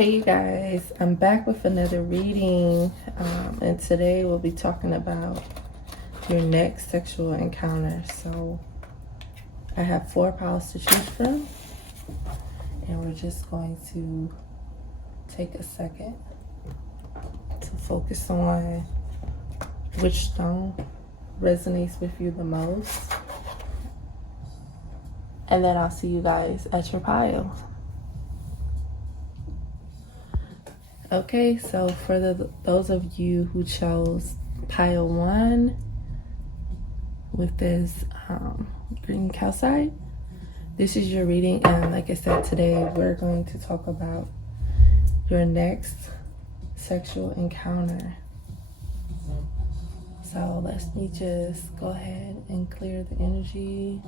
Hey you guys, I'm back with another reading, and today we'll be talking about your next sexual encounter. So I have 4 piles to choose from, and we're just going to take a second to focus on which stone resonates with you the most, and then I'll see you guys at your pile. Okay, so for those of you who chose pile 1 with this green calcite, this is your reading, and like I said, today we're going to talk about your next sexual encounter. So let me just go ahead and clear the energy.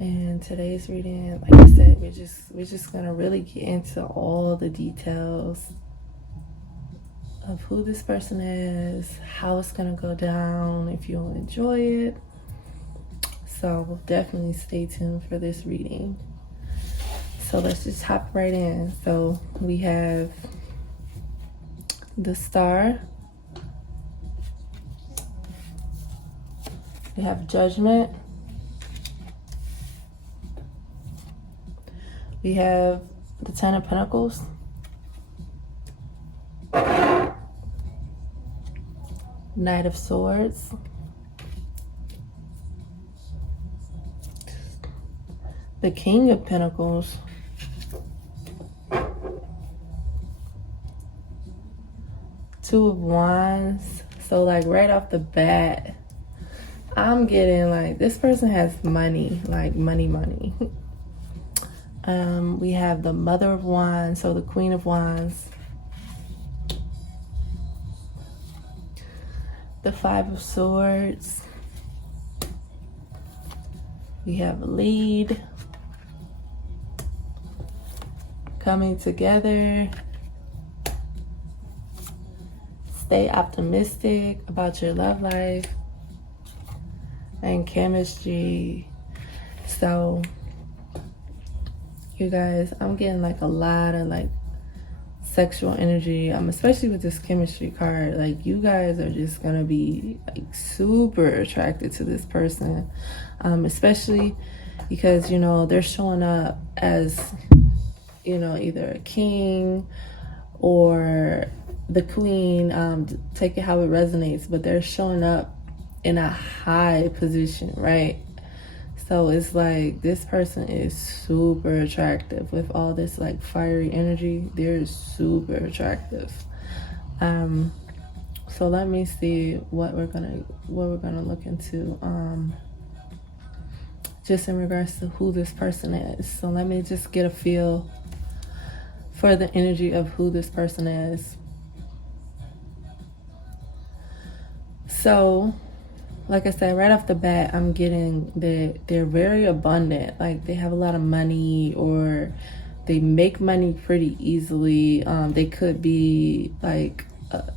And today's reading, like I said, we're just gonna really get into all the details of who this person is, how it's gonna go down, if you'll enjoy it. So definitely stay tuned for this reading. So let's just hop right in. So we have the Star, we have Judgment, we have the 10 of Pentacles, Knight of Swords, the King of Pentacles, Two of Wands. So like right off the bat, I'm getting like this person has money, like money. We have the Mother of Wands, so the Queen of Wands, the Five of Swords, we have Lead, Coming Together, Stay Optimistic about your love life, and Chemistry. So you guys, I'm getting like a lot of like sexual energy, especially with this Chemistry card. Like you guys are just gonna be like super attracted to this person, especially because you know they're showing up as, you know, either a king or the queen. Take it how it resonates, but they're showing up in a high position, right? So it's like this person is super attractive with all this like fiery energy. They're super attractive. So let me see what we're gonna look into just in regards to who this person is. So let me just get a feel for the energy of who this person is. So like I said, right off the bat, I'm getting that they're very abundant. Like they have a lot of money, or they make money pretty easily. They could be like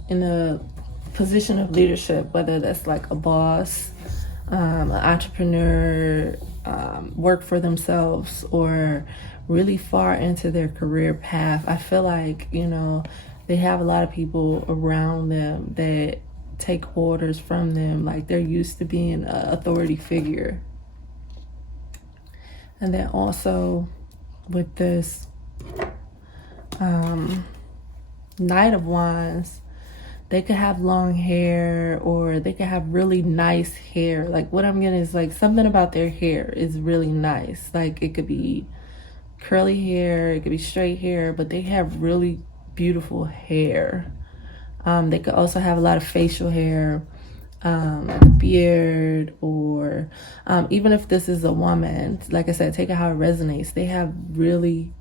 in a position of leadership, whether that's like a boss, an entrepreneur, work for themselves, or really far into their career path. I feel like, you know, they have a lot of people around them that take orders from them, like they're used to being an authority figure. And then also with this Knight of Wands, they could have long hair, or they could have really nice hair. Like what I'm getting is like something about their hair is really nice. Like it could be curly hair, it could be straight hair, but they have really beautiful hair. They could also have a lot of facial hair, like a beard, or even if this is a woman, like I said, take it how it resonates. They have really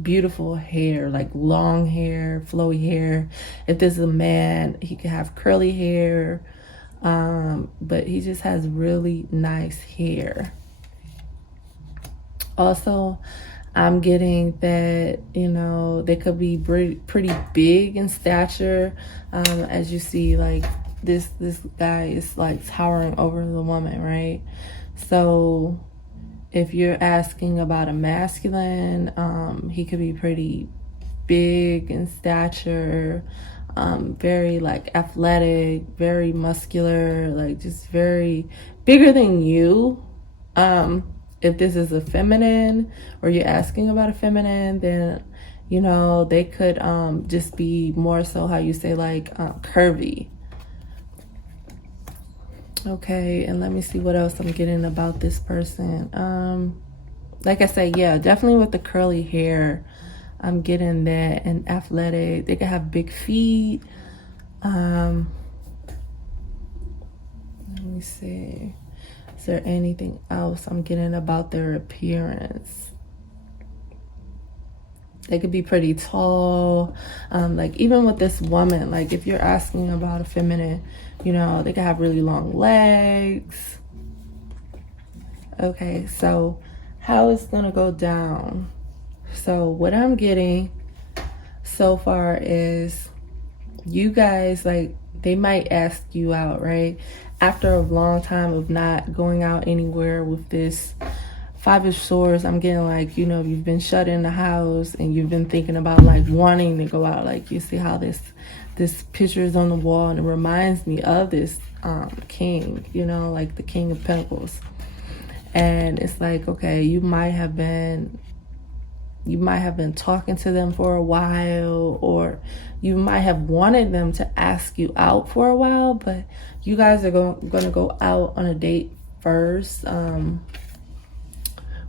beautiful hair, like long hair, flowy hair. If this is a man, he could have curly hair, but he just has really nice hair. Also, I'm getting that, you know, they could be pretty big in stature. As you see, like this guy is like towering over the woman, right? So If you're asking about a masculine, he could be pretty big in stature, very like athletic, very muscular, like just very bigger than you. If this is a feminine, or you're asking about a feminine, then you know they could just be more so, how you say, like curvy. Okay, and let me see what else I'm getting about this person. Like I said, yeah, definitely with the curly hair, I'm getting that, and athletic. They could have big feet. Let me see. Is there anything else I'm getting about their appearance? They could be pretty tall. Like even with this woman, like if you're asking about a feminine, you know, they could have really long legs. Okay, so how it's gonna go down. So what I'm getting so far is you guys, like, they might ask you out, right? After a long time of not going out anywhere with this Five of Swords, I'm getting like, you know, you've been shut in the house and you've been thinking about like wanting to go out. Like you see how this picture is on the wall, and it reminds me of this king, you know, like the King of Pentacles. And it's like, okay, you might have been talking to them for a while, or you might have wanted them to ask you out for a while, but you guys are going to go out on a date first.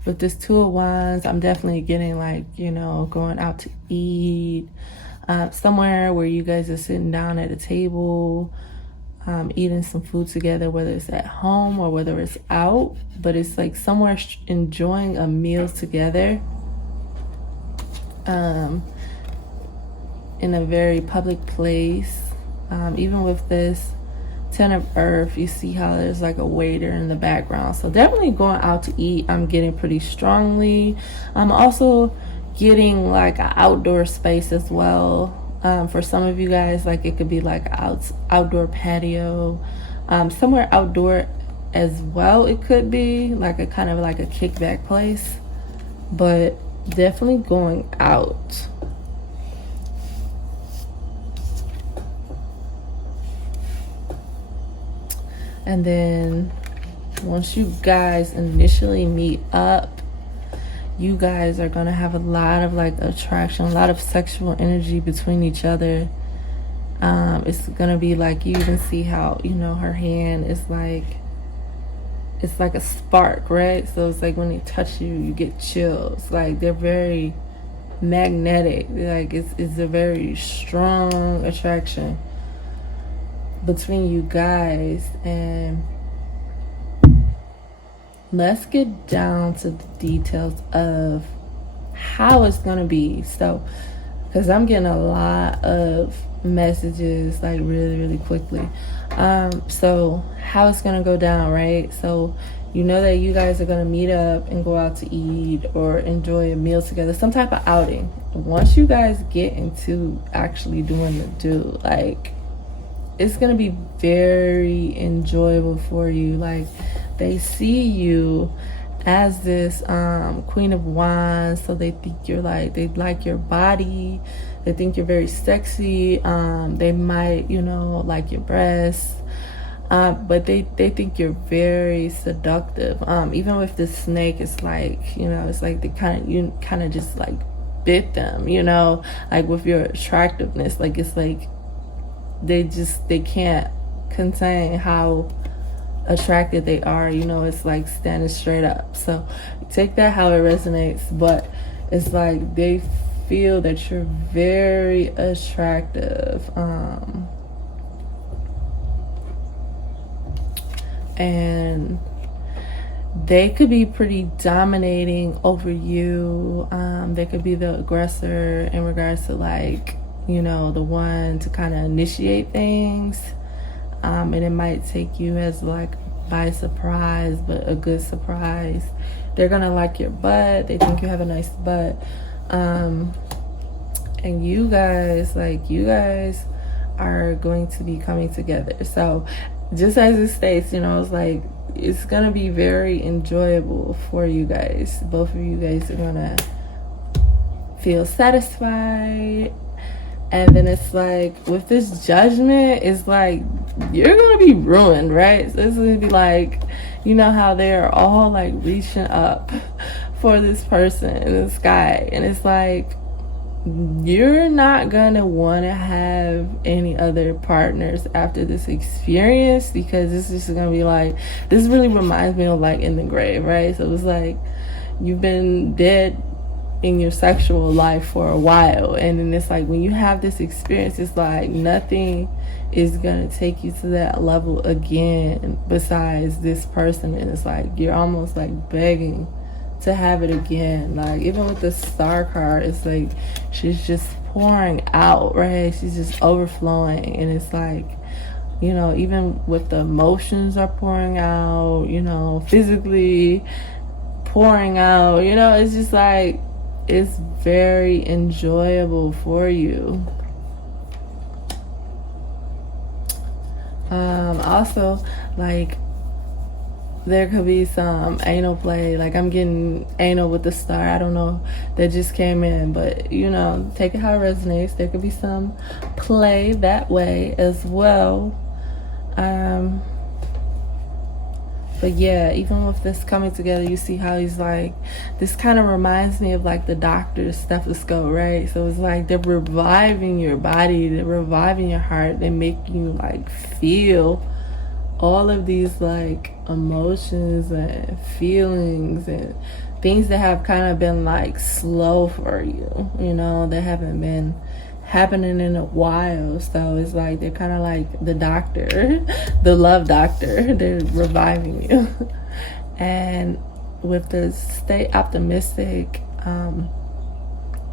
With this Two of Wands, I'm definitely getting like, you know, going out to eat, somewhere where you guys are sitting down at a table, eating some food together, whether it's at home or whether it's out, but it's like somewhere enjoying a meal together, in a very public place. Even with this Ten of Earth, you see how there's like a waiter in the background. So definitely going out to eat, I'm getting pretty strongly. I'm also getting like an outdoor space as well. For some of you guys, like it could be like outdoor patio, somewhere outdoor as well. It could be like a kind of like a kickback place, but definitely going out. And then once you guys initially meet up, you guys are gonna have a lot of like attraction, a lot of sexual energy between each other. It's gonna be like, you even see how, you know, her hand is like, it's like a spark, right? So it's like when they touch you, you get chills. Like they're very magnetic. Like it's a very strong attraction between you guys. And let's get down to the details of how it's gonna be. So, because I'm getting a lot of messages like really quickly. So how it's gonna go down, right? So you know that you guys are gonna meet up and go out to eat or enjoy a meal together, some type of outing. Once you guys get into actually doing the do, like, it's gonna be very enjoyable for you. Like they see you as this Queen of Wands, so they think you're like, they like your body, they think you're very sexy, they might, you know, like your breasts, but they think you're very seductive. Even with the snake, it's like, you know, it's like you kind of just like bit them, you know, like with your attractiveness. Like it's like they can't contain how attractive they are, you know. It's like standing straight up. So take that how it resonates, but it's like they feel that you're very attractive, and they could be pretty dominating over you. They could be the aggressor in regards to, like, you know, the one to kind of initiate things. And it might take you as like by surprise, but a good surprise. They're gonna like your butt. They think you have a nice butt. And you guys are going to be coming together. So just as it states, you know, it's like, it's gonna be very enjoyable for you guys. Both of you guys are gonna feel satisfied. And then it's like, with this judgment, it's like, you're gonna be ruined, right? So it's gonna be like, you know how they're all like reaching up for this person in the sky, and it's like, you're not gonna want to have any other partners after this experience, because this is gonna be like, this really reminds me of like in the grave, right? So it's like, you've been dead in your sexual life for a while, and then it's like, when you have this experience, it's like nothing is gonna take you to that level again besides this person, and it's like, you're almost like begging to have it again. Like, even with the Star card, it's like, she's just pouring out, right? She's just overflowing, and it's like, you know, even with the emotions are pouring out, you know, physically pouring out, you know, it's just like, it's very enjoyable for you. Also, like, there could be some anal play. Like, I'm getting anal with the Star. I don't know, that just came in, but you know, take it how it resonates. There could be some play that way as well. But yeah, even with this coming together, you see how he's like, this kind of reminds me of like the doctor's stethoscope, right? So it's like, they're reviving your body, they're reviving your heart, they make you like feel all of these like emotions and feelings and things that have kind of been like slow for you, you know, that haven't been happening in a while. So it's like, they're kind of like the doctor, the love doctor, they're reviving you. And with the stay optimistic,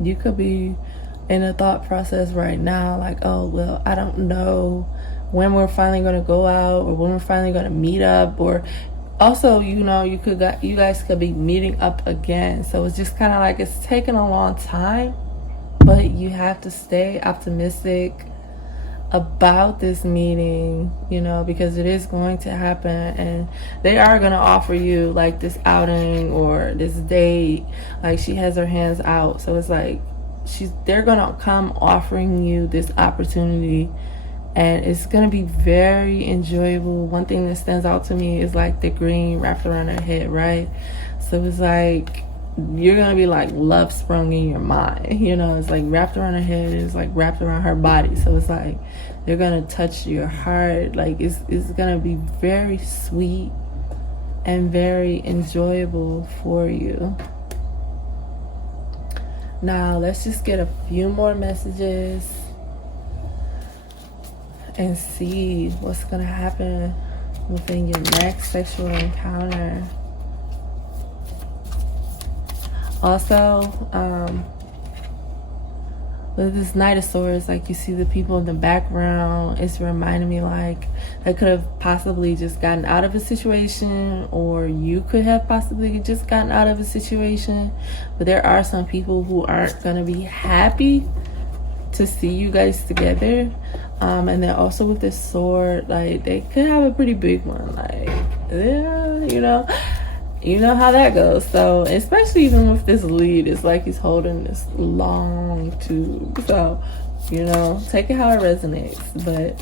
you could be in a thought process right now like, oh well, I don't know when we're finally going to go out, or when we're finally going to meet up, or also, you know, you guys could be meeting up again. So it's just kind of like, it's taken a long time, but you have to stay optimistic about this meeting, you know, because it is going to happen, and they are going to offer you like this outing or this date. Like, she has her hands out, so it's like, they're going to come offering you this opportunity, and it's going to be very enjoyable. One thing that stands out to me is like the green wrapped around her head, right? So it's like, you're gonna be like love sprung in your mind, you know. It's like wrapped around her head, it's like wrapped around her body, so it's like, they're gonna touch your heart. Like, it's gonna be very sweet and very enjoyable for you. Now let's just get a few more messages and see what's gonna happen within your next sexual encounter. Also, with this Knight of Swords, like, you see the people in the background, it's reminding me like, they could have possibly just gotten out of a situation, or you could have possibly just gotten out of a situation. But there are some people who aren't going to be happy to see you guys together. And then also with this sword, like, they could have a pretty big one. Like, yeah, you know how that goes. So especially even with this lead, it's like he's holding this long tube. So, you know, take it how it resonates. But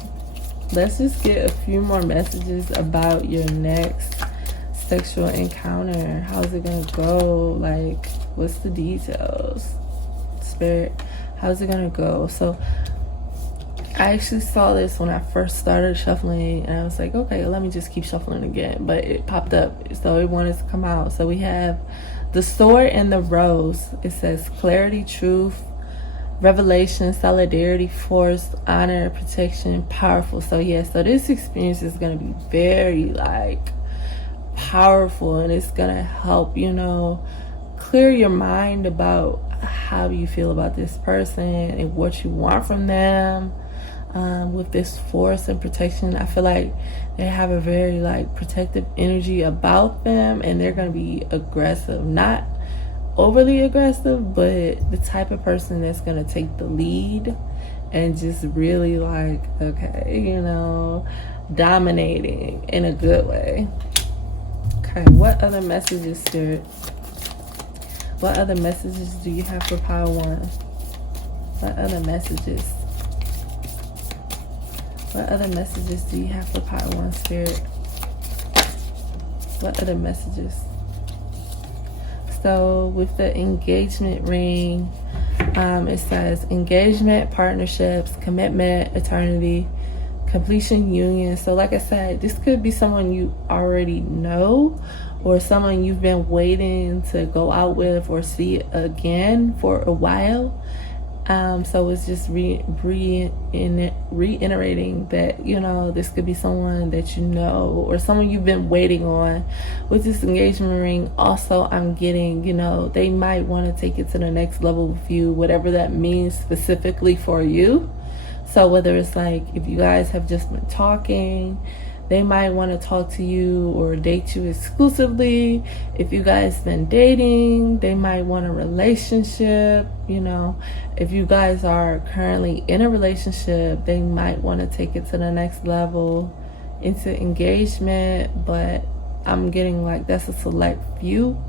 let's just get a few more messages about your next sexual encounter. How's it gonna go? Like, what's the details? Spirit, how's it gonna go? So I actually saw this when I first started shuffling, and I was like, okay, let me just keep shuffling again. But it popped up, so it wanted to come out. So we have the sword and the rose. It says clarity, truth, revelation, solidarity, force, honor, protection, powerful. So yeah, so this experience is going to be very like powerful, and it's going to help, you know, clear your mind about how you feel about this person and what you want from them. With this force and protection, I feel like they have a very like protective energy about them, and they're going to be aggressive, not overly aggressive, but the type of person that's going to take the lead and just really like, okay, you know, dominating in a good way. Okay, what other messages, Spirit? What other messages do you have for pile 1? What other messages? What other messages do you have for pile 1, Spirit? What other messages? So with the engagement ring, it says engagement, partnerships, commitment, eternity, completion, union. So like I said, this could be someone you already know, or someone you've been waiting to go out with or see again for a while. So it's just reiterating that, you know, this could be someone that you know, or someone you've been waiting on. With this engagement ring, also I'm getting, you know, they might want to take it to the next level with you, whatever that means specifically for you. So whether it's like, if you guys have just been talking, they might want to talk to you or date you exclusively. If you guys been dating, they might want a relationship. You know, if you guys are currently in a relationship, they might want to take it to the next level into engagement. But I'm getting like that's a select few.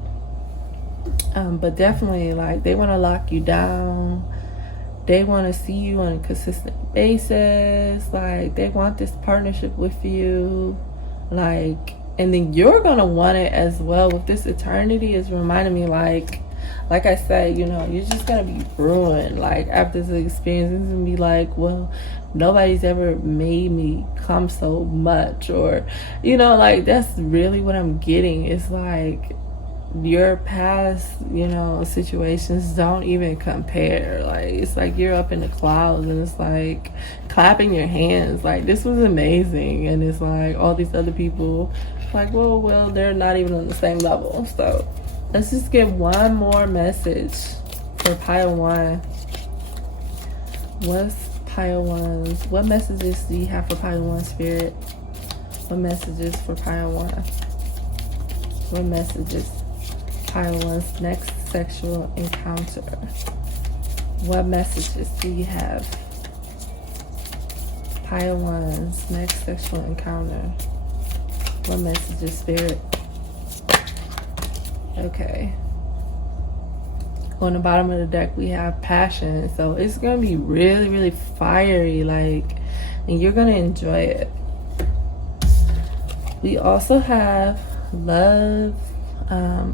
But definitely like they want to lock you down. They want to see you on a consistent basis. Like, they want this partnership with you. Like, and then you're going to want it as well. With this eternity, is reminding me, like I said, you know, you're just going to be ruined. Like, after this experience, it's going to be like, well, nobody's ever made me come so much. Or, you know, like, that's really what I'm getting. It's like, your past, you know, situations don't even compare. Like, it's like you're up in the clouds and it's like clapping your hands like this was amazing, and it's like all these other people like, well, they're not even on the same level. So let's just get one more message for pile 1. What's pile 1's? What messages do you have for pile 1, Spirit? What messages for pile 1? What messages? Pile 1's next sexual encounter. What messages do you have? Pile 1's next sexual encounter. What messages, Spirit? Okay. On the bottom of the deck, we have passion. So it's going to be really, really fiery, like, and you're going to enjoy it. We also have love.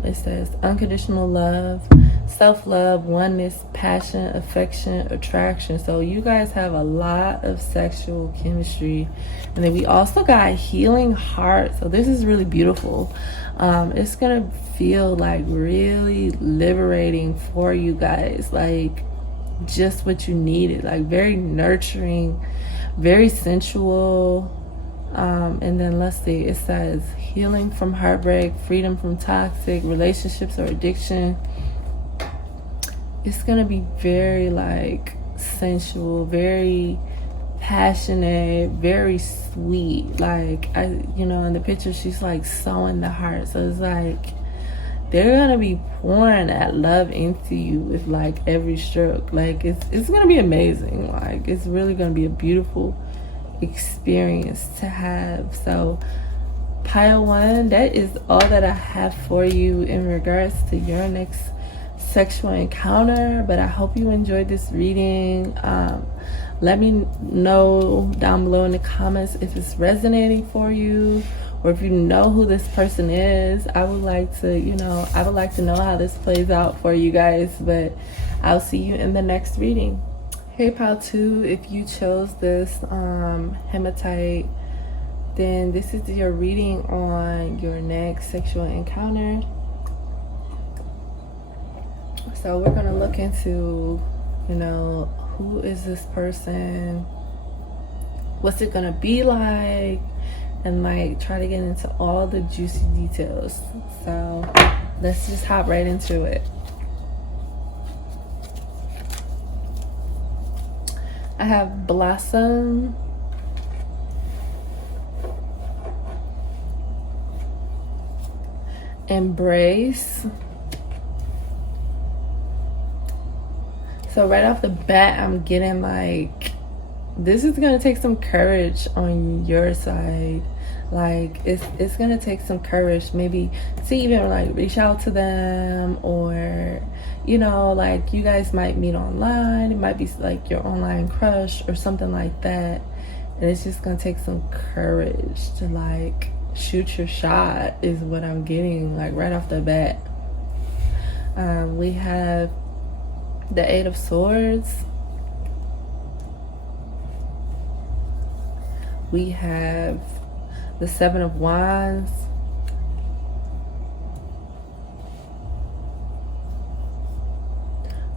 It says unconditional love, self-love, oneness, passion, affection, attraction. So you guys have a lot of sexual chemistry. And then we also got healing heart. So this is really beautiful. It's gonna feel like really liberating for you guys, like just what you needed, like very nurturing, very sensual. And then let's see, it says healing from heartbreak, freedom from toxic relationships or addiction. It's gonna be very like sensual, very passionate, very sweet. Like, you know, in the picture she's like sewing the heart. So it's like they're gonna be pouring that love into you with like every stroke. Like it's gonna be amazing. Like, it's really gonna be a beautiful experience to have. So pile 1, that is all that I have for you in regards to your next sexual encounter. But I hope you enjoyed this reading. Let me know down below in the comments if it's resonating for you, or if you know who this person is. I would like to, you know, know how this plays out for you guys. But I'll see you in the next reading. Hey pile 2, if you chose this hematite, then this is your reading on your next sexual encounter. So we're gonna look into, you know, who is this person, what's it gonna be like, and like try to get into all the juicy details. So let's just hop right into it. I have blossom, embrace. So right off the bat, I'm getting like this is going to take some courage on your side. Like it's going to take some courage, maybe to even like reach out to them, or you know, like you guys might meet online. It might be like your online crush or something like that, and it's just going to take some courage to like shoot your shot, is what I'm getting, like right off the bat. We have the Eight of Swords. We have the Seven of Wands.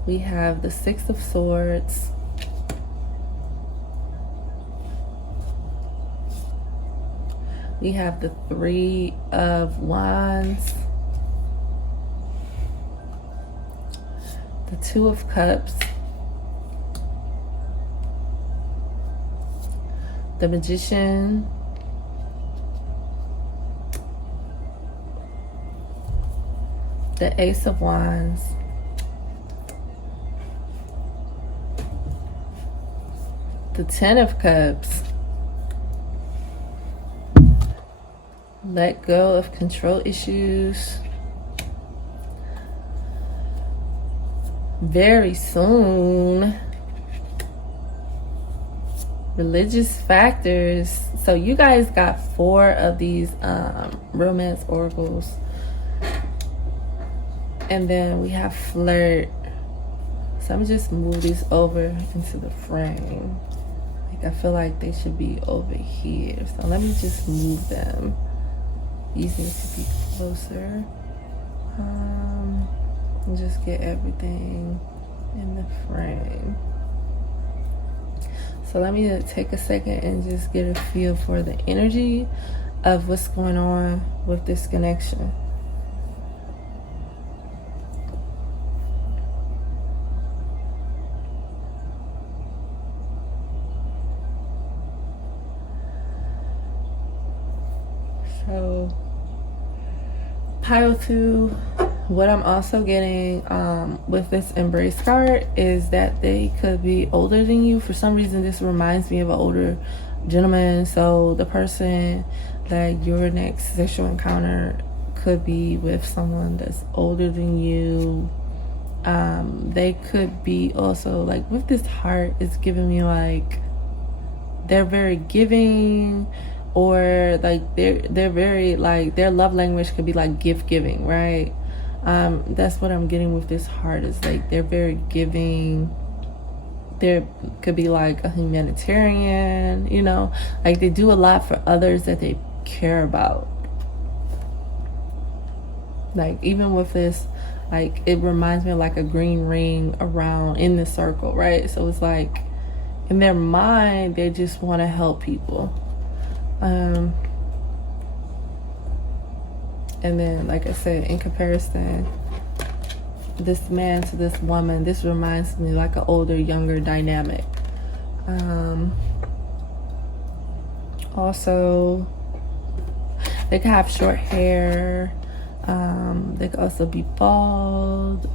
We have the Six of Swords. We have the Three of Wands. The Two of Cups. The Magician. The Ace of Wands. The Ten of Cups. Let go of control issues. Very soon. Religious factors. So you guys got 4 of these romance oracles. And then we have flirt. So I'm just move these over into the frame. Like I feel like they should be over here. So let me just move them. These need to be closer. And just get everything in the frame. So let me take a second and just get a feel for the energy of what's going on with this connection. So, pile 2, what I'm also getting with this embrace card is that they could be older than you. For some reason, this reminds me of an older gentleman. So the person that your next sexual encounter could be with someone that's older than you. They could be also like with this heart, it's giving me like they're very giving, or like they're very like their love language could be like gift giving, right? That's what I'm getting with this heart, is like they're very giving. There could be like a humanitarian, you know, like they do a lot for others that they care about. Like even with this, like it reminds me of like a green ring around in the circle, right? So it's like in their mind they just want to help people. And then like I said, in comparison, this man to this woman, this reminds me like an older younger dynamic. Also they could have short hair. They could also be bald.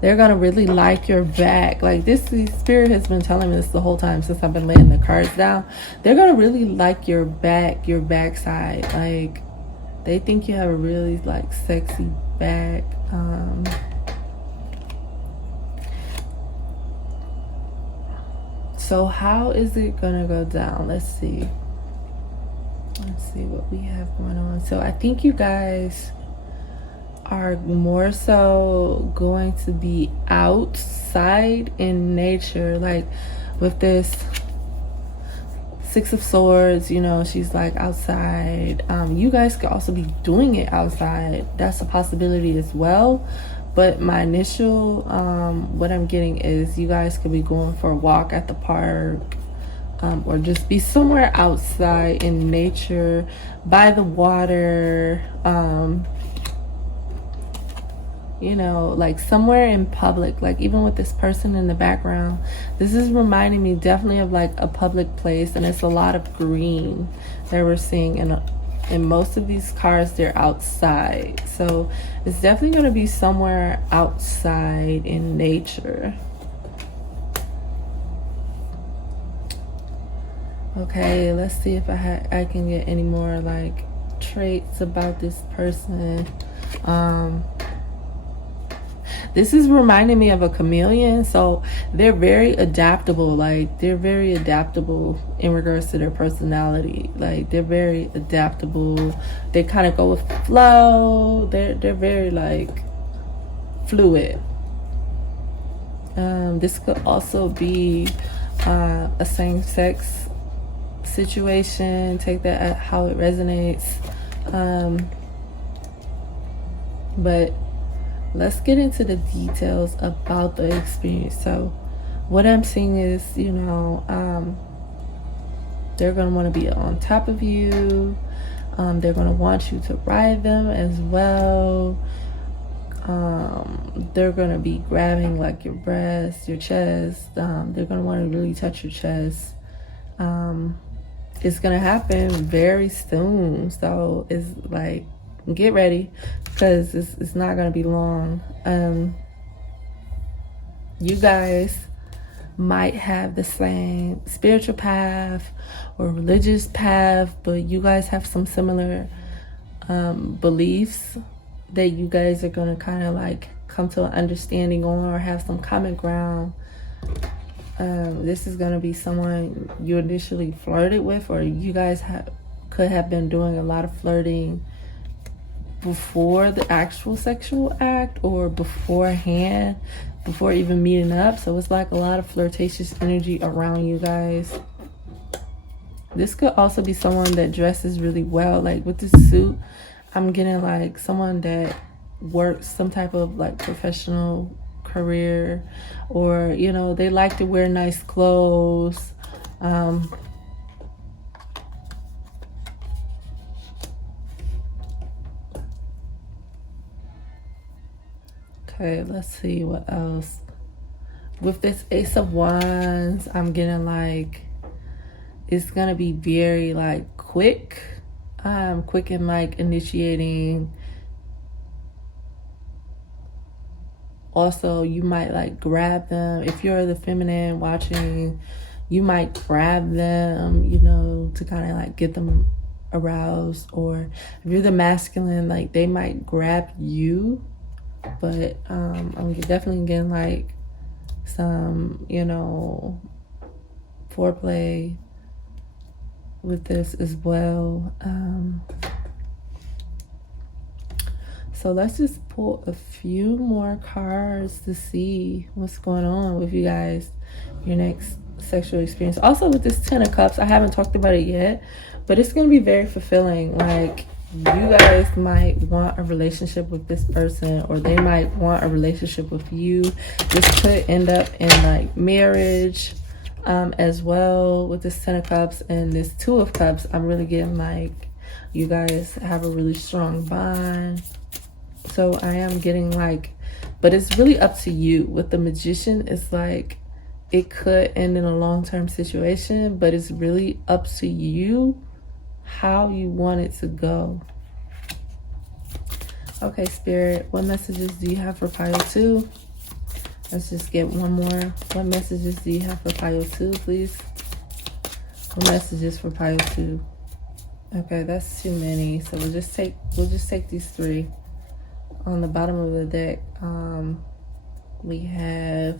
They're gonna really like your back. Like this, the spirit has been telling me this the whole time since I've been laying the cards down. They're gonna really like your back, your backside. Like they think you have a really like sexy back. So how is it gonna go down? Let's see. Let's see what we have going on. So I think you guys are more so going to be outside in nature, like with this Six of Swords, you know, she's like outside. You guys could also be doing it outside. That's a possibility as well. But my initial, what I'm getting is you guys could be going for a walk at the park, or just be somewhere outside in nature, by the water, you know, like somewhere in public. Like even with this person in the background, this is reminding me definitely of like a public place, and it's a lot of green that we're seeing And most of these cards, they're outside. So it's definitely going to be somewhere outside in nature. Okay, let's see if I can get any more like traits about this person. This is reminding me of a chameleon. So they're very adaptable. Like they're very adaptable in regards to their personality. Like they're very adaptable. They kind of go with flow. They're very like fluid. This could also be a same-sex situation. Take that at how it resonates. But let's get into the details about the experience. So what I'm seeing is, you know, they're going to want to be on top of you. They're going to want you to ride them as well. They're going to be grabbing like your breast, your chest. They're going to want to really touch your chest. It's going to happen very soon. So it's like, get ready, because it's not going to be long. You guys might have the same spiritual path or religious path, but you guys have some similar beliefs that you guys are going to kind of like come to an understanding on, or have some common ground. This is going to be someone you initially flirted with, or you guys could have been doing a lot of flirting before the actual sexual act, or beforehand, before even meeting up. So it's like a lot of flirtatious energy around you guys. This could also be someone that dresses really well. Like with this suit, I'm getting like someone that works some type of like professional career, or you know, they like to wear nice clothes. Okay, let's see what else. With this Ace of Wands, I'm getting like it's gonna be very like quick in like initiating. Also, you might like grab them. If you're the feminine watching, you might grab them, you know, to kind of like get them aroused. Or if you're the masculine, like they might grab you. But I'm definitely getting like some, you know, foreplay with this as well. So let's just pull a few more cards to see what's going on with you guys, your next sexual experience. Also with this 10 of Cups, I haven't talked about it yet, but it's going to be very fulfilling. Like you guys might want a relationship with this person, or they might want a relationship with you. This could end up in like marriage as well with this 10 of Cups and this 2 of Cups. I'm really getting like you guys have a really strong bond. So I am getting like, but it's really up to you. With the Magician, it's like it could end in a long-term situation, but it's really up to you how you want it to go. Okay, Spirit, what messages do you have for pile 2? Let's just get one more. What messages do you have for pile 2, please? What messages for pile 2? Okay, that's too many. So we'll just take these 3. On the bottom of the deck, we have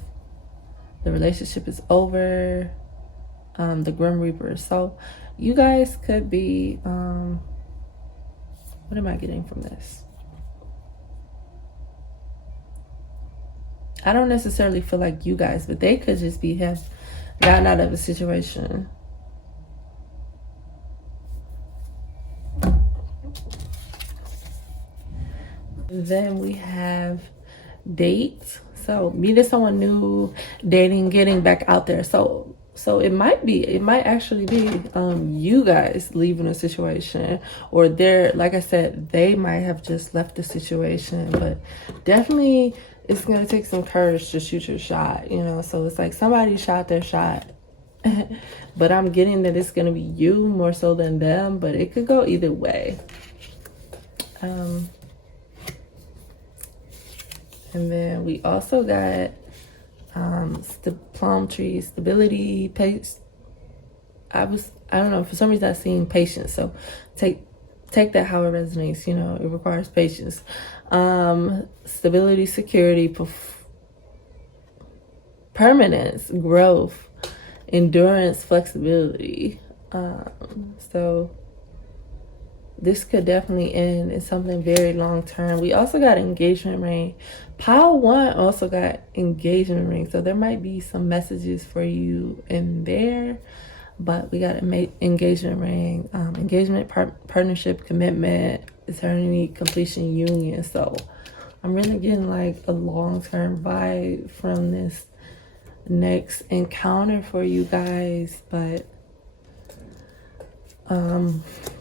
the relationship is over, the Grim Reaper. So you guys could be, what am I getting from this? I don't necessarily feel like you guys, but they could just have gotten out of a situation. Then we have dates. So meeting someone new, dating, getting back out there. So it might actually be you guys leaving a situation, or they're, like I said, they might have just left the situation. But definitely it's gonna take some courage to shoot your shot, you know. So it's like somebody shot their shot But I'm getting that it's going to be you more so than them, but it could go either way. And then we also got palm tree, stability, pace. I don't know, for some reason I seen patience, so take that how it resonates. You know, it requires patience. Stability, security, permanence, growth, endurance, flexibility. So this could definitely end in something very long term. We also got engagement ring. Pile 1 also got engagement ring, so there might be some messages for you in there. But we got engagement ring, engagement, partnership, commitment, eternity, completion, union. So I'm really getting like a long-term vibe from this next encounter for you guys. But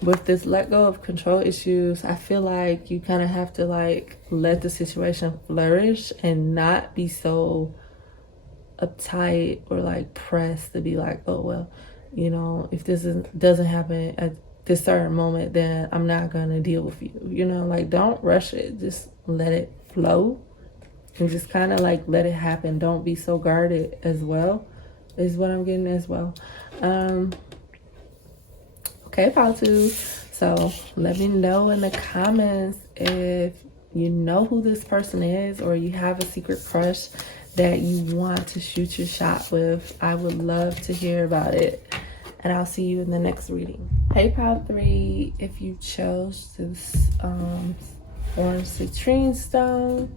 with this let go of control issues, I feel like you kind of have to like let the situation flourish and not be so uptight or like pressed to be like, oh well, you know, if this doesn't happen at this certain moment, then I'm not gonna deal with you. You know, like don't rush it. Just let it flow and just kind of like let it happen. Don't be so guarded as well, is what I'm getting as well. Okay, Pile 2. So let me know in the comments if you know who this person is or you have a secret crush that you want to shoot your shot with. I would love to hear about it. And I'll see you in the next reading. Hey, Pile 3, if you chose this orange citrine stone,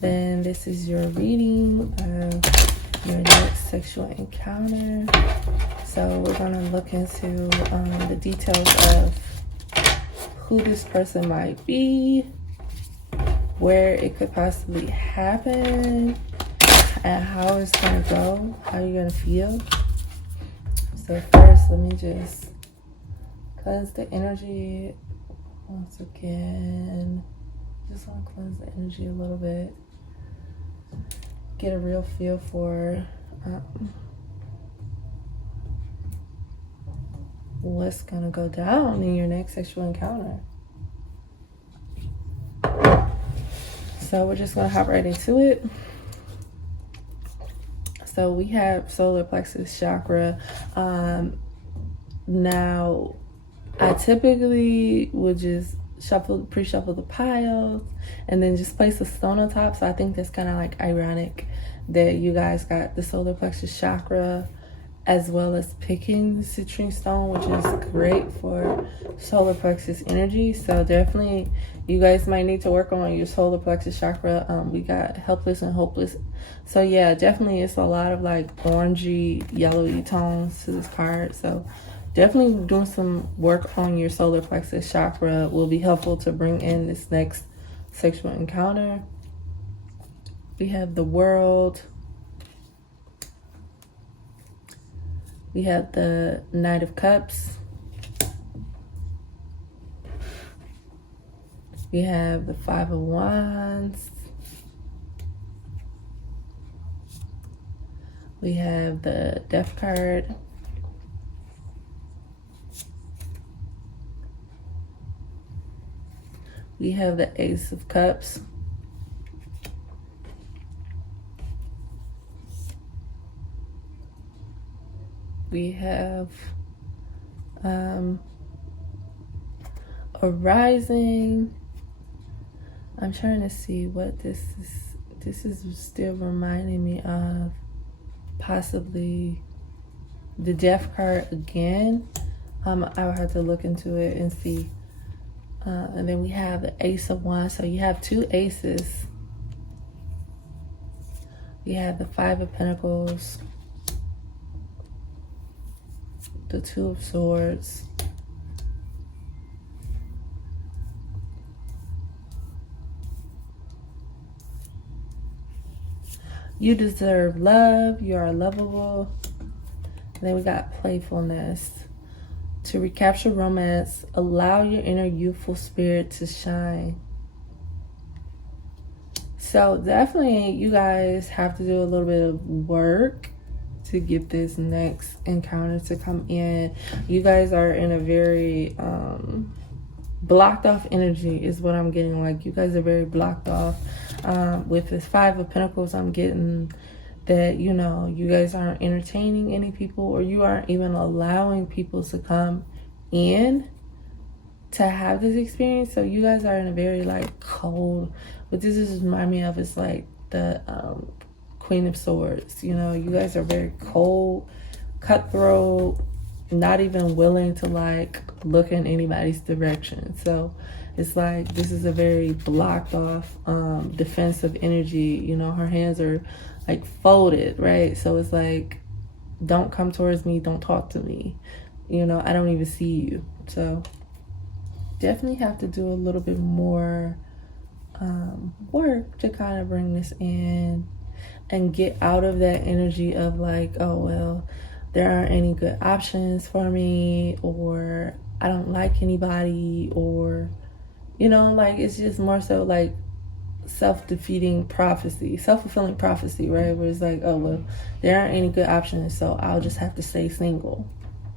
then this is your reading of your next sexual encounter. So we're going to look into the details of who this person might be, where it could possibly happen, and how it's going to go, how you're going to feel. So first, let me just cleanse the energy once again. Just want to cleanse the energy a little bit. Get a real feel for what's going to go down in your next sexual encounter. So we're just going to hop right into it. So we have solar plexus chakra. Now, I typically would just pre-shuffle the piles and then just place a stone on top. So I think that's kind of like ironic that you guys got the solar plexus chakra as well as picking the citrine stone, which is great for solar plexus energy. So definitely you guys might need to work on your solar plexus chakra. We got helpless and hopeless. So yeah, definitely it's a lot of like orangey, yellowy tones to this card. So definitely doing some work on your solar plexus chakra will be helpful to bring in this next sexual encounter. We have the World. We have the Knight of Cups. We have the Five of Wands. We have the Death card. We have the Ace of Cups. We have a Rising. I'm trying to see what this is. This is still reminding me of possibly the Death card again. I'll have to look into it and see. And then we have the Ace of Wands. So you have two aces. We have the Five of Pentacles, the Two of Swords, you deserve love, you are lovable. And then we got playfulness. To recapture romance, allow your inner youthful spirit to shine. So definitely you guys have to do a little bit of work to get this next encounter to come in. You guys are in a very blocked off energy is what I'm getting. Like, you guys are very blocked off. With this Five of Pentacles, I'm getting that, you know, you guys aren't entertaining any people, or you aren't even allowing people to come in to have this experience. So you guys are in a very like cold, what this is remind me of is like the Queen of Swords. You know, you guys are very cold, cutthroat, not even willing to like look in anybody's direction. So it's like this is a very blocked off defensive energy. You know, her hands are like folded, right? So it's like, don't come towards me, don't talk to me, you know, I don't even see you. So definitely have to do a little bit more work to kind of bring this in and get out of that energy of like, oh well, there aren't any good options for me, or I don't like anybody, or, you know, like it's just more so like self-defeating prophecy, self-fulfilling prophecy, right? Where it's like, oh well, there aren't any good options, so I'll just have to stay single.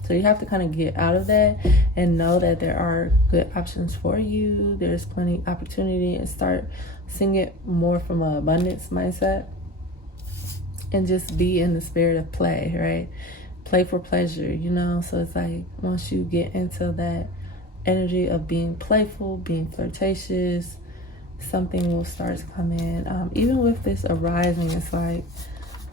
So you have to kind of get out of that and know that there are good options for you. There's plenty of opportunity, and start seeing it more from an abundance mindset, and just be in the spirit of play, right? Play for pleasure, you know? So it's like, once you get into that energy of being playful, being flirtatious, something will start to come in. Even with this arising, it's like,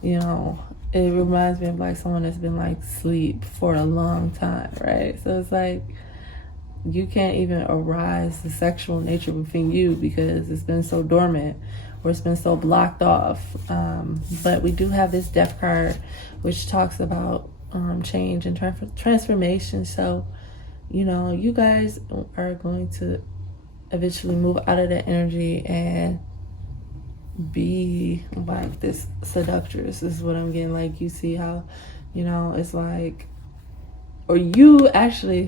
you know, it reminds me of like someone that's been like asleep for a long time, right? So it's like, you can't even arise the sexual nature within you because it's been so dormant, or it's been so blocked off. But we do have this Death card, which talks about change and transformation. So, you know, you guys are going to eventually move out of that energy and be like this seductress is what I'm getting. Like, you see how, you know, it's like, or you actually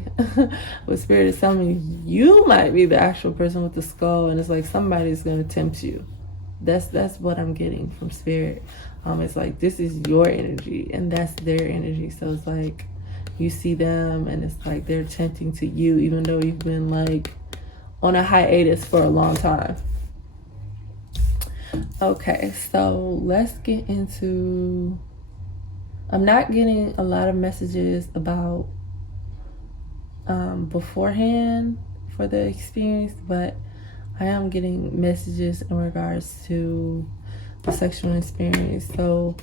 what Spirit is telling me, you might be the actual person with the skull, and it's like somebody's going to tempt you. That's what I'm getting from Spirit. It's like, this is your energy and that's their energy. So it's like, you see them and it's like they're tempting to you, even though you've been like on a hiatus for a long time. Okay, so let's get into, I'm not getting a lot of messages about beforehand for the experience, but I am getting messages in regards to the sexual experience. So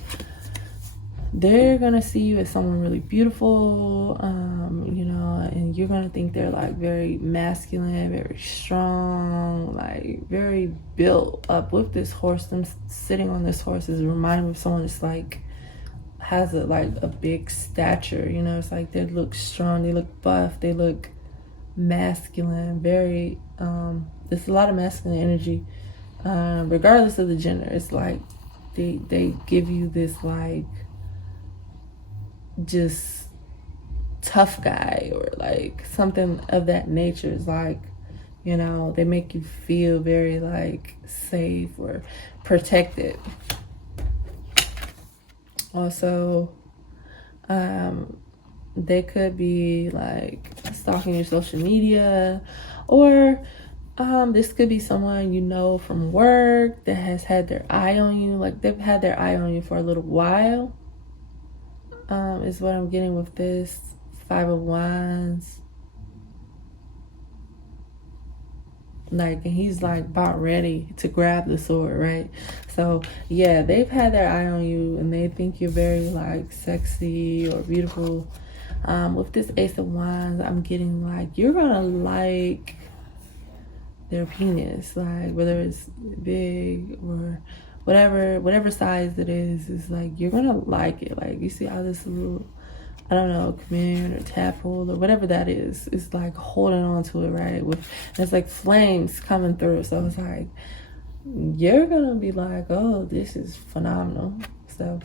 they're gonna see you as someone really beautiful, you know, and you're gonna think they're like very masculine, very strong, like very built up. With this horse, them sitting on this horse is reminding me of someone that's like has a big stature, you know. It's like they look strong, they look buff, they look masculine, very there's a lot of masculine energy, regardless of the gender. It's like they give you this like just tough guy, or like something of that nature. Is like, you know, they make you feel very like safe or protected. Also, they could be like stalking your social media, or this could be someone you know from work that has had their eye on you. Like, they've had their eye on you for a little while, is what I'm getting with this Five of Wands. Like, and he's like about ready to grab the sword, right? So yeah, they've had their eye on you and they think you're very like sexy or beautiful. With this Ace of Wands, I'm getting like, you're gonna like their penis, like whether it's big or whatever size it is like, you're gonna like it. Like, you see how this little, I don't know, commune or tadpole or whatever that is like holding on to it, right? With, there's like flames coming through. So it's like, you're gonna be like, oh, this is phenomenal. So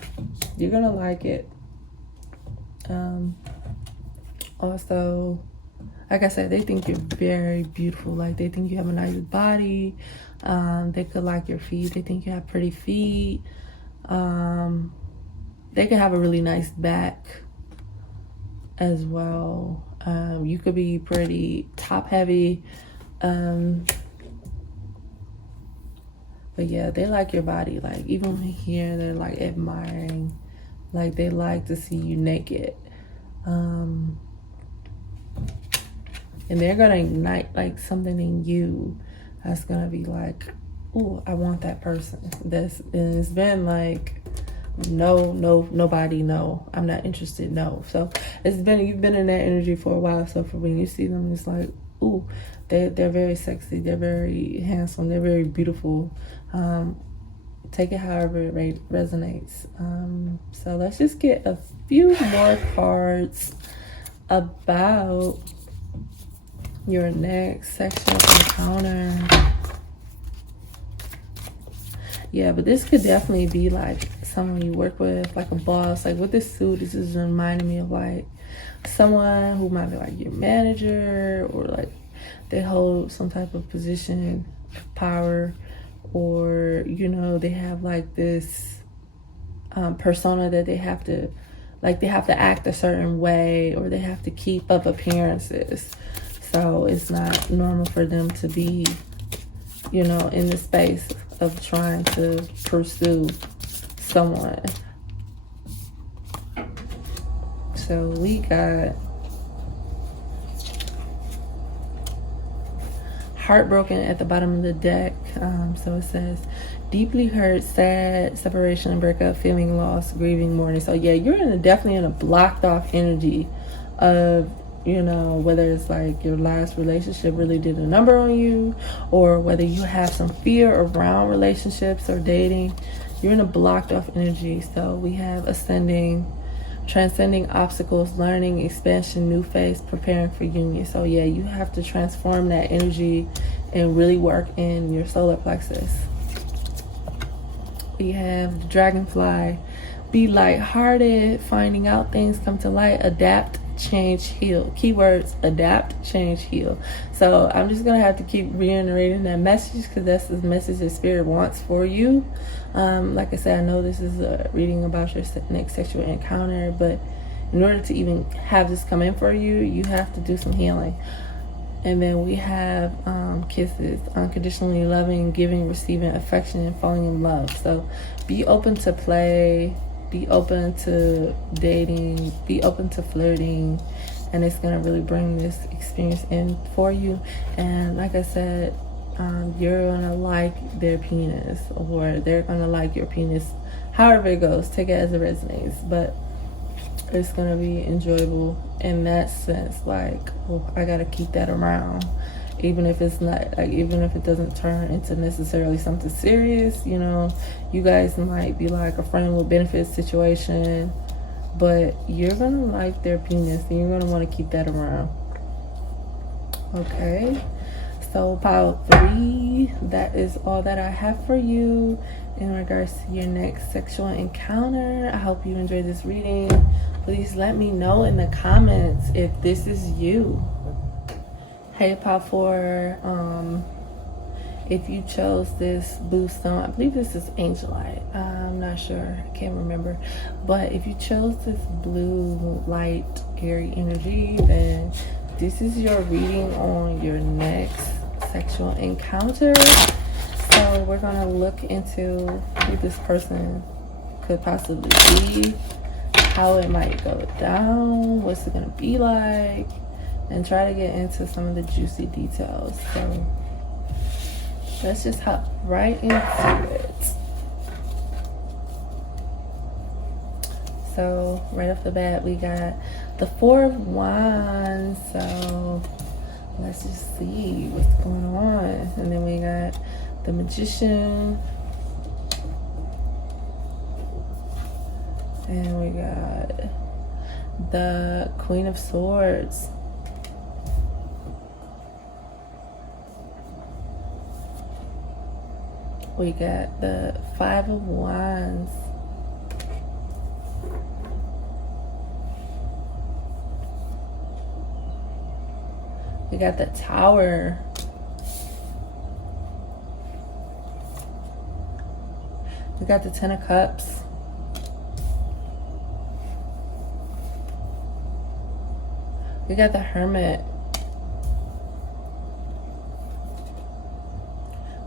you're gonna like it. Also, like I said, they think you're very beautiful. Like, they think you have a nice body. They could like your feet. They think you have pretty feet. they could have a really nice back as well. You could be pretty top heavy. But yeah, they like your body. Like even here, they're like admiring. Like they like to see you naked. And they're gonna ignite like something in you that's gonna be like, oh, I want that person. And it's been like, no, nobody, no, I'm not interested, no. So you've been in that energy for a while. So for when you see them, it's like, ooh, they're very sexy, they're very handsome, they're very beautiful. Take it however it resonates. So let's just get a few more cards about your next sexual encounter. Yeah, but this could definitely be like someone you work with, like a boss. Like with this suit, this is reminding me of like someone who might be like your manager, or like they hold some type of position of power, or you know, they have like this persona that they have to act a certain way, or they have to keep up appearances. So it's not normal for them to be, you know, in the space of trying to pursue someone. So we got heartbroken at the bottom of the deck. So it says deeply hurt, sad, separation and breakup, feeling lost, grieving, mourning. So yeah, you're definitely in a blocked off energy of, you know, whether it's like your last relationship really did a number on you, or whether you have some fear around relationships or dating. You're in a blocked off energy. So we have ascending, transcending obstacles, learning, expansion, new phase, preparing for union. So yeah, you have to transform that energy and really work in your solar plexus. We have the dragonfly, be lighthearted, finding out things come to light, adapt, change, heal. Keywords: adapt, change, heal. So I'm just gonna have to keep reiterating that message, because that's the message that spirit wants for you. Like I said, I know this is a reading about your next sexual encounter, but in order to even have this come in for you, you have to do some healing. And then we have kisses, unconditionally loving, giving, receiving affection, and falling in love. So be open to play, be open to dating, be open to flirting, and it's gonna really bring this experience in for you. And like I said, you're gonna like their penis, or they're gonna like your penis, however it goes. Take it as it resonates, but it's gonna be enjoyable in that sense. Like, oh, I gotta keep that around, even if it's not, like, even if it doesn't turn into necessarily something serious. You know, you guys might be like a friend with benefits situation, but you're gonna like their penis and you're gonna want to keep that around. Okay, so pile 3, that is all that I have for you in regards to your next sexual encounter. I hope you enjoyed this reading. Please let me know in the comments if this is you. Hey, pile 4, if you chose this blue stone, I believe this is angelite, I'm not sure, I can't remember, but if you chose this blue light airy energy, then this is your reading on your next sexual encounter. So we're gonna look into who this person could possibly be, how it might go down, what's it gonna be like, and try to get into some of the juicy details. So let's just hop right into it. So right off the bat, we got the 4 of Wands. So let's just see what's going on. And then we got the Magician. And we got the Queen of Swords. We got the 5 of Wands. We got the Tower. We got the 10 of Cups. We got the Hermit.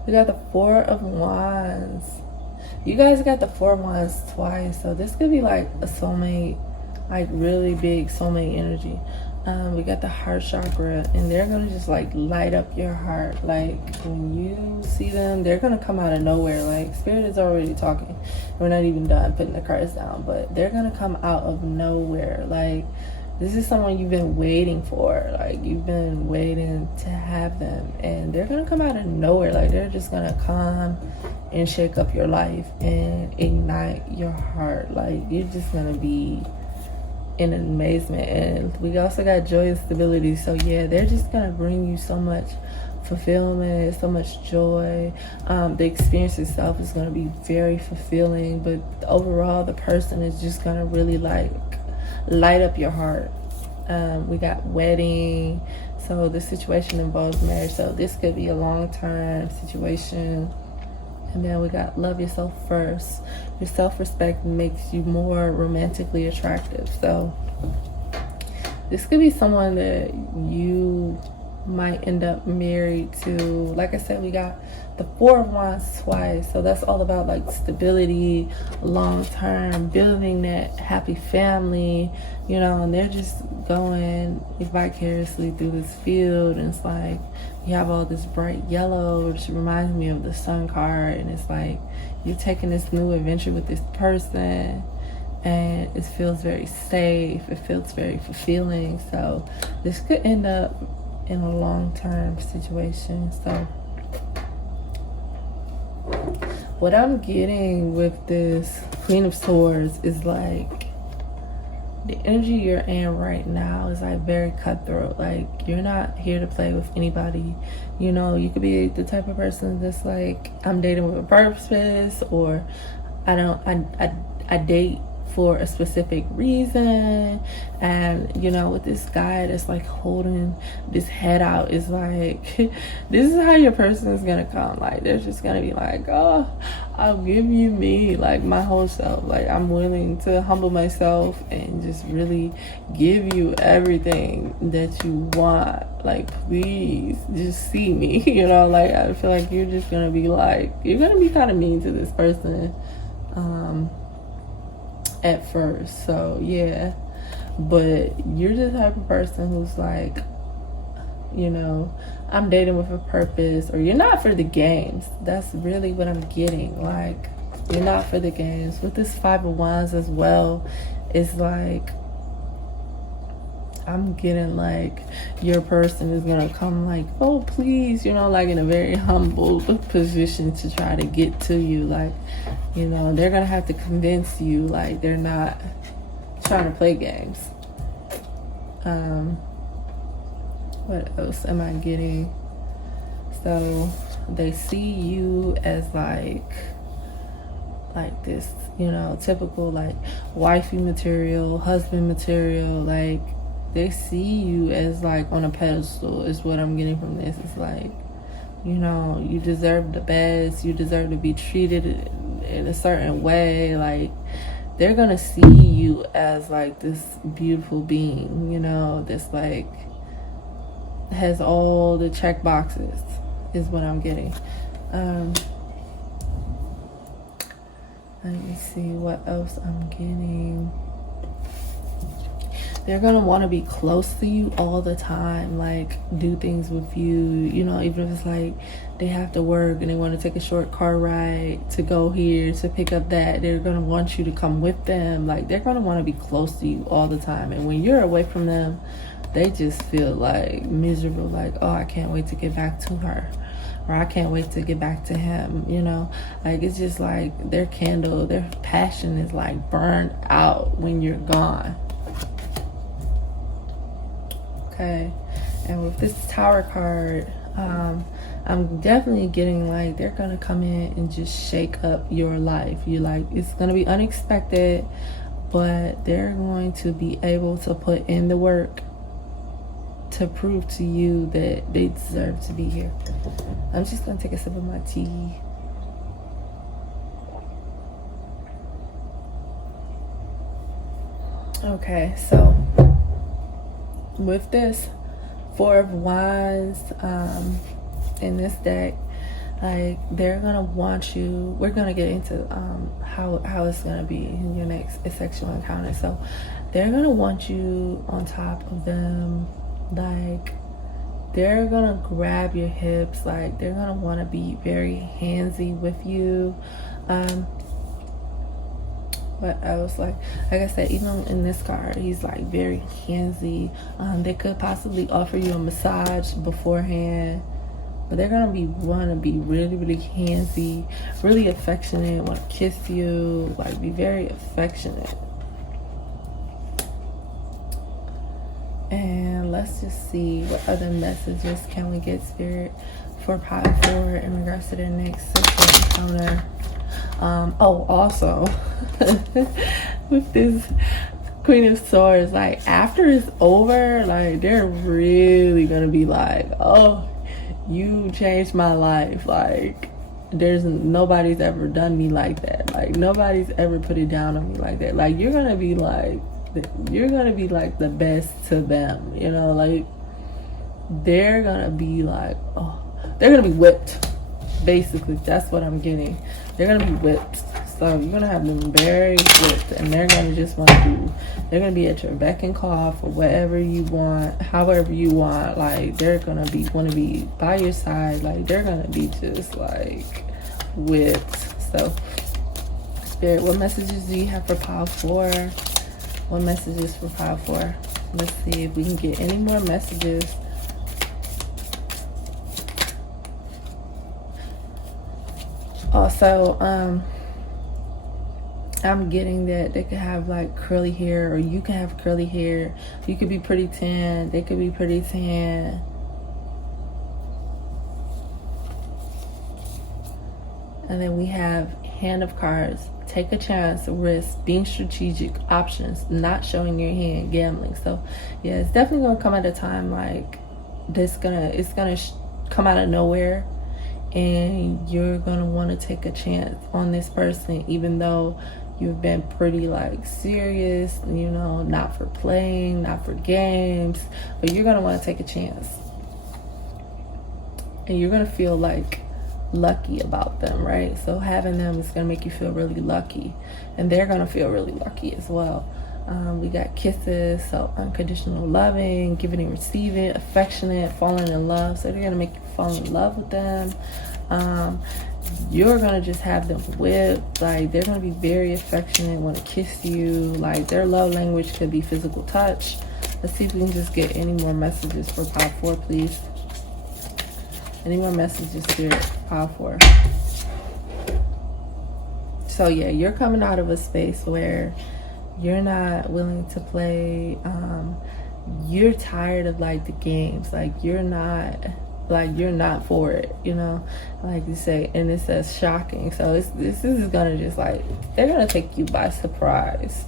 We got the Four of Wands. You guys got the Four of Wands twice, so this could be like a soulmate, like really big soulmate energy. We got the heart chakra, and they're gonna just like light up your heart. Like when you see them, they're gonna come out of nowhere. Like Spirit is already talking. We're not even done putting the cards down, but they're gonna come out of nowhere. Like this is someone you've been waiting for. Like you've been waiting to have them, and they're gonna come out of nowhere. Like they're just gonna come and shake up your life and ignite your heart. Like you're just gonna be in amazement. And we also got joy and stability. So yeah, they're just gonna bring you so much fulfillment, so much joy. The experience itself is gonna be very fulfilling, but overall the person is just gonna really like light up your heart. We got wedding, so the situation involves marriage, so this could be a long-term situation. And then we got love yourself first. Your self-respect makes you more romantically attractive. So this could be someone that you might end up married to. Like I said, we got the Four of Wands twice. So that's all about like stability, long-term, building that happy family, you know, and they're just going vicariously through this field. And it's like, you have all this bright yellow, which reminds me of the Sun card. And it's like, you're taking this new adventure with this person, and it feels very safe. It feels very fulfilling. So this could end up in a long-term situation. So what I'm getting with this Queen of Swords is like, the energy you're in right now is like very cutthroat. Like you're not here to play with anybody. You know, you could be the type of person that's like, I'm dating with a purpose, or I date for a specific reason. And you know, with this guy that's like holding this head out, is like this is how your person is gonna come. Like they're just gonna be like, oh, I'll give you me, like my whole self. Like I'm willing to humble myself and just really give you everything that you want. Like please just see me. You know, like I feel like you're just gonna be like, you're gonna be kind of mean to this person at first. So yeah, but you're the type of person who's like, you know, I'm dating with a purpose, or you're not for the games. That's really what I'm getting. Like you're not for the games. With this Five of Wands as well, it's like I'm getting like your person is gonna come like, oh please, you know, like in a very humble position to try to get to you. Like, you know, they're gonna have to convince you like they're not trying to play games. What else am I getting? So they see you as like this, you know, typical like wifey material, husband material. Like they see you as like on a pedestal is what I'm getting from this. It's like, you know, you deserve the best, you deserve to be treated in a certain way. Like they're gonna see you as like this beautiful being, you know, that's like has all the check boxes is what I'm getting. Let me see what else I'm getting. They're gonna want to be close to you all the time, like do things with you, you know, even if it's like they have to work and they want to take a short car ride to go here to pick up that, they're gonna want you to come with them. Like they're gonna want to be close to you all the time. And when you're away from them, they just feel like miserable, like, oh, I can't wait to get back to her, or I can't wait to get back to him, you know. Like it's just like their candle, their passion is like burned out when you're gone. Okay, and with this Tower card, I'm definitely getting like they're gonna come in and just shake up your life. You like, it's gonna be unexpected, but they're going to be able to put in the work to prove to you that they deserve to be here. I'm just gonna take a sip of my tea. Okay, so with this Four of Wands in this deck, like they're gonna want you. We're gonna get into how it's gonna be in your next sexual encounter. So they're gonna want you on top of them, like they're gonna grab your hips, like they're gonna want to be very handsy with you. What else? Like I said, even in this card, he's like very handsy. They could possibly offer you a massage beforehand, but they're gonna want to be really, really handsy, really affectionate, want to kiss you, like be very affectionate. And let's just see what other messages can we get, Spirit, for Pile 4 in regards to their next sexual encounter. Oh, also, with this Queen of Swords, like after it's over, like they're really gonna be like, oh, you changed my life. Like nobody's ever done me like that. Like nobody's ever put it down on me like that. Like you're gonna be like the best to them, you know, like they're gonna be like, oh, they're gonna be whipped. Basically, that's what I'm getting. They're gonna be whipped. So you're gonna have them very whipped, and they're gonna just want to. They're gonna be at your beck and call for whatever you want, however you want. Like they're gonna want to be by your side. Like they're gonna be just like whipped. So, Spirit, what messages do you have for Pile 4? What messages for Pile 4? Let's see if we can get any more messages. Also, I'm getting that they could have like curly hair, or you can have curly hair. You could be pretty tan. They could be pretty tan. And then we have Hand of Cards. Take a chance, risk, being strategic, options, not showing your hand, gambling. So yeah, it's definitely gonna come at a time like this. It's gonna come out of nowhere, and you're gonna want to take a chance on this person, even though you've been pretty like serious, you know, not for playing, not for games, but you're gonna want to take a chance, and you're gonna feel like lucky about them, right? So having them is gonna make you feel really lucky, and they're gonna feel really lucky as well. We got kisses, so unconditional loving, giving and receiving, affectionate, falling in love. So they're gonna make you fall in love with them. You're gonna just have them whipped. Like they're gonna be very affectionate, want to kiss you. Like their love language could be physical touch. Let's see if we can just get any more messages for Pile 4, please. Any more messages here, Pile 4? So yeah, you're coming out of a space where you're not willing to play. You're tired of like the games. Like you're not for it, you know, like you say. And it says shocking. So this is gonna just like, they're gonna take you by surprise,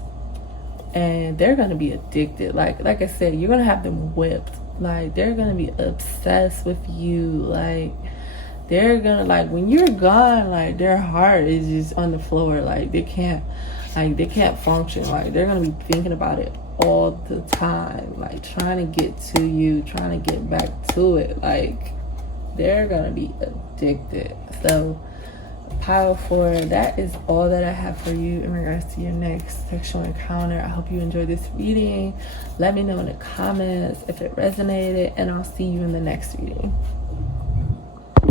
and they're gonna be addicted. Like I said, you're gonna have them whipped. Like they're gonna be obsessed with you. Like they're gonna, like when you're gone, like their heart is just on the floor. Like they can't function. Like they're gonna be thinking about it all the time, like trying to get to you, trying to get back to it. Like they're gonna be addicted. So Pile 4, that is all that I have for you in regards to your next sexual encounter. I hope you enjoyed this reading. Let me know in the comments if it resonated, and I'll see you in the next reading.